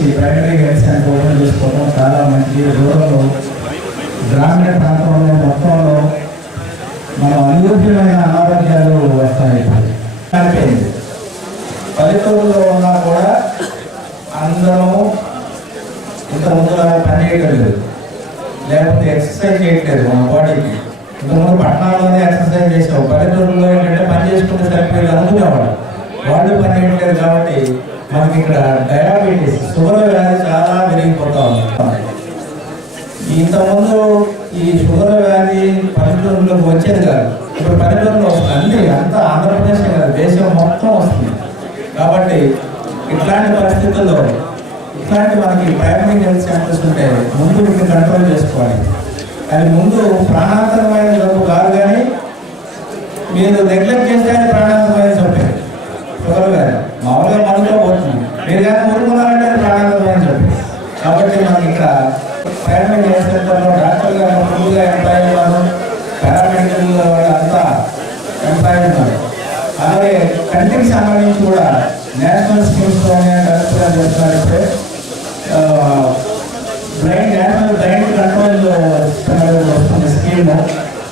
చేసి primary health centre open చేసుకోవడం చాలా మంచిది. రూరల్ గ్రామీణ ప్రాంతంలో మొత్తంలో మనం అనూహ్యమైన అనారోగ్యాలు వస్తాయి. అయిపోయింది. పల్లెటూరులో ఉన్నా కూడా అందరం ఇంతకుముందు పని చేయడం లేదు, లేకపోతే ఎక్సర్సైజ్ చేయట్లేదు మన బాడీకి. ఇంతకుముందు పట్టణాల్లోనే ఎక్సర్సైజ్ చేసాం, పల్లెటూరులో ఏంటంటే పని చేసుకుంటే సరిపోయేది అనుకునేవాడు. వాళ్ళు పని చేయట్లేదు కాబట్టి మనకి ఇక్కడ డయాబెటీస్, షుగర్ వ్యాధి చాలా పెరిగిపోతా ఉంది. ఇంతకుముందు ఈ షుగర్ వ్యాధి పల్లెటూరులోకి వచ్చేది కాదు, ఇప్పుడు పల్లెటూరులో వస్తుంది. అంతా ఆంధ్రప్రదేశ్ కాదు, దేశం మొత్తం వస్తుంది. కాబట్టి ఇట్లాంటి పరిస్థితుల్లో ఇట్లాంటి మనకి ప్రైమరీ హెల్త్ సెంటర్స్ ఉంటే ముందు వీటిని కంట్రోల్ చేసుకోవాలి. అది ముందు ప్రాణాంతకమైన జబ్బు కాదు, కానీ మీరు నెగ్లెక్ట్ చేస్తే అది ప్రాణాంతకమైన జబ్బే. షుగర్ వ్యాధి మామూలుగా మనతో పోతుంది, మీరు కానీ మురుకున్నారంటే అది ప్రాణాంతకమైన జబ్బు. కాబట్టి మనకి ఇక్కడ ప్రైమరీ హెల్త్ సెంటర్లో డాక్టర్ గారు ముందుగా ఎంప్లాయ్ ఉన్నారు, పారామెడికల్ అంతా ఎంప్లాయ్ ఉన్నారు. అలాగే కంటికి సంబంధించి కూడా నేషనల్ స్కీమ్స్లోనే కరెక్ట్గా చేస్తున్నారంటే నేషనల్ బ్లైండ్ కంట్రోల్ వస్తుంది స్కీమ్.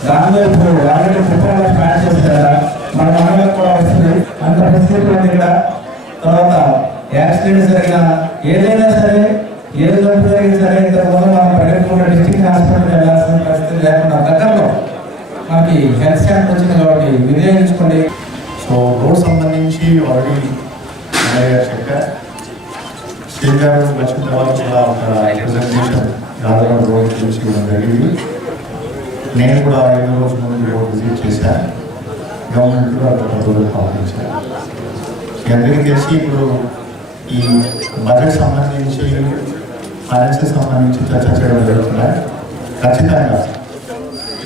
దానిలో ఇప్పుడు ఆల్రెడీ ప్రిపేర్ ప్లాన్ చేస్తారా మన మండలకు కూడా వస్తుంది. అంత ఫెసిలిటీ ఉంది ఇక్కడ. తర్వాత యాక్సిడెంట్ జరిగినా ఏదైనా సరే, ఏ జబ్బు జరిగినా సరే, ఇంతకుముందు మనం పల్లెటూరు డిస్ట్రిక్ట్ హాస్పిటల్ వెళ్ళాల్సిన పరిస్థితి లేకుండా దగ్గరలో మనకి హెల్త్ సెంటర్ వచ్చింది కాబట్టి వినియోగించుకోండి. సో రోడ్ సంబంధించి ఆల్రెడీ చెప్పారు. స్టేట్ గారు వచ్చిన తర్వాత కూడా ఒక రిప్రజెంటేషన్ యాదవ్ రోడ్ గురించి ఇవ్వడం జరిగింది. నేను కూడా 5 రోజుల ముందు రోడ్ విజిట్ చేశాను. గవర్నమెంట్ కూడా ప్రపోజల్ పంపించారు. అందరికీ తెలిసి ఇప్పుడు ఈ బడ్జెట్ సంబంధించి, ఫైనాన్షియల్ సంబంధించి చర్చ చేయడం జరుగుతున్నాయి. ఖచ్చితంగా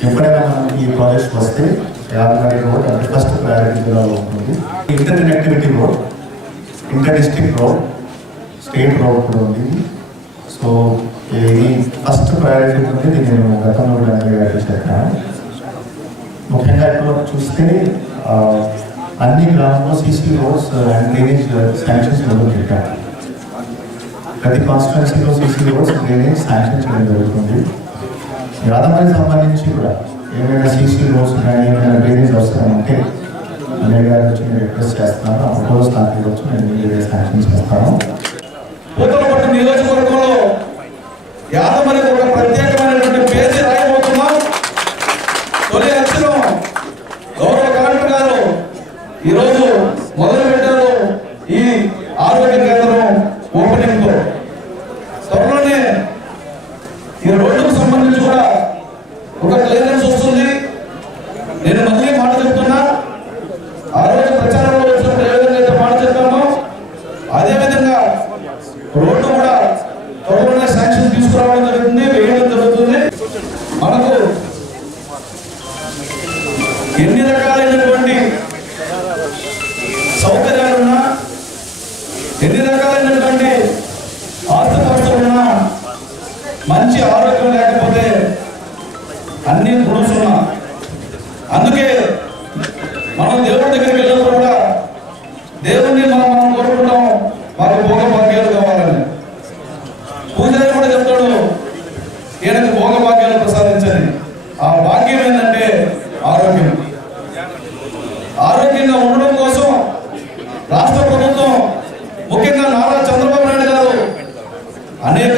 ఎప్పుడైనా మనకి ఈ ప్రాజెక్ట్స్ వస్తే యాదగిరి రోడ్ అంటే ఫస్ట్ ప్రయారిటీలో ఉంటుంది. Inter connectivity road, inter district road, state road కూడా ఉంది. సో ఇది ఫస్ట్ ప్రయారిటీ ఉంది. ఇది నేను గతంలో కూడా చెప్పాను. ముఖ్యంగా ఇప్పుడు చూస్తే అన్ని గ్రామంలో CC roads and drainage sanctions మొదలుపెట్టారు. ప్రతి కాన్స్టిట్యున్సీలో సీసీ రోడ్స్ డ్రైనేజ్ శాంక్షన్ చేయడం జరుగుతుంది. యాదగిరికి సంబంధించి కూడా ఏమైనా సీసీ రోడ్స్ కానీ ఏమైనా డ్రైనేజ్ అవసరం ఉంటే అన్నయ్య గారి నుంచి నేను రిక్వెస్ట్ చేస్తున్నాను. ఆ ప్రపోజ్ నాకు ఇవ్వచ్చు, నేను శాంక్షన్ చేస్తాను. నియోజకవర్గంలో యాదగిరికి ఒక ప్రత్యేకమైనటువంటి పేజీ రాయబోతున్నాం. తొలి అక్షరం గౌరవ కలెక్టర్ గారు ఈరోజు మొదలు పెట్టారు ఈ ఆరోగ్య కేంద్రం ఓపెనింగ్ తో. త్వరలోనే ఈ రోడ్డుకు సంబంధించి కూడా ఒక క్లియరెన్స్ వస్తుంది. నేను మళ్ళీ మాట చెప్తున్నా, ఆ రోజు ప్రచారంలో వచ్చినప్పుడు ఏ విధంగా అయితే మాట చెప్పామో అదేవిధంగా రోడ్డు కూడా త్వరలోనే శాంక్షన్ తీసుకురావడం జరుగుతుంది, వేయడం జరుగుతుంది. మనకు ఎన్ని రకాలైనటువంటి సౌకర్యాలున్నా, ఎన్ని రకాలైనటువంటి ఆస్తిపాస్తులున్నా, మంచి ఆరోగ్యం లేకపోతే అన్ని పురుషున్నా. అందుకే మనం దేవుడి దగ్గరికి వెళ్ళినప్పుడు కూడా దేవుణ్ణి మనం కోరుకుంటాం, మాకు భోగ భాగ్యాలు కావాలని. పూజారి కూడా చెప్తాడు, ఈయనకు భోగ భాగ్యాలు ప్రసాదించని. ఆ భాగ్యం ఏంటంటే ఆరోగ్యం. ఆరోగ్యంగా ఉండడం కోసం రాష్ట్ర ప్రభుత్వం, ముఖ్యంగా నారా చంద్రబాబు నాయుడు గారు అనేక